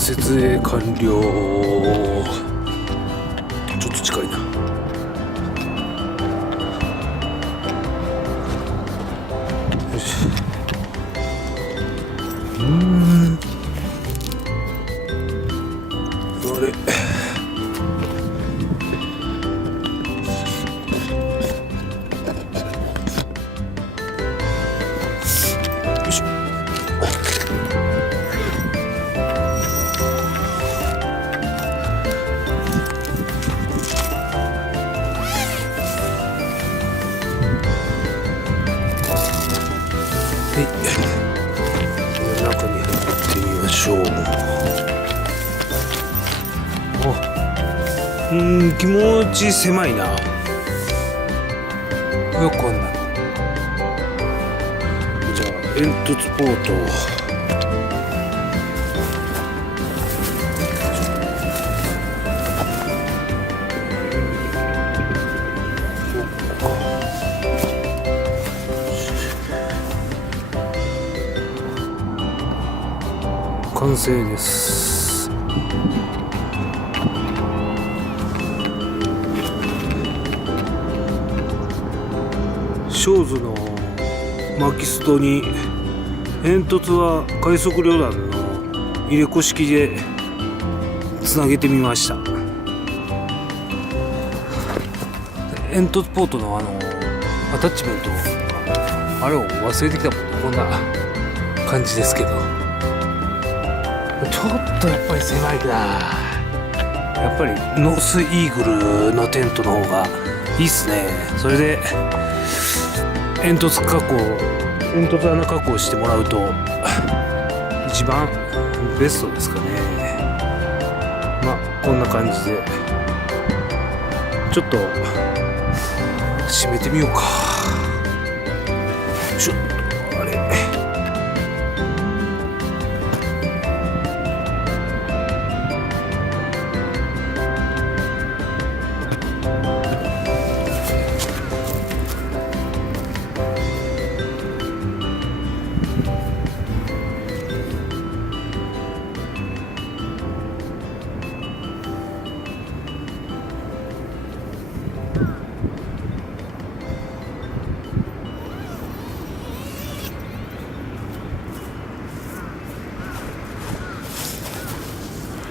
設営完了。ちょっと近いな。よし。あれ。よいしょ。中に入ってみましょう。気持ち狭いな。よくわかんない。じゃあ煙突ポート。完成です。ショーズの巻きストに煙突は快速旅団の入れ子式でつなげてみました。煙突ポートのアタッチメント、あれを忘れてきたもんね。こんな感じですけど、ちょっとやっぱり狭いな。やっぱりノースイーグルのテントの方がいいっすね。それで煙突加工煙突穴加工してもらうと一番ベストですかね。まあこんな感じでちょっと締めてみようか。ちょっとあれ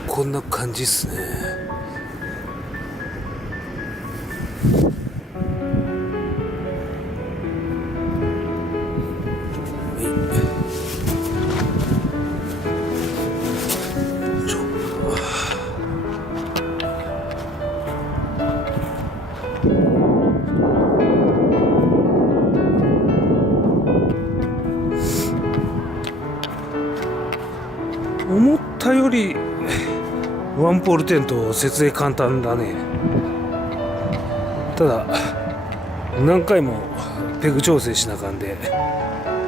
こんな感じっすね。思ったよりワンポールテント設営簡単だね。ただ何回もペグ調整しなあかんで、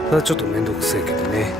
ただちょっとめんどくせえけどね。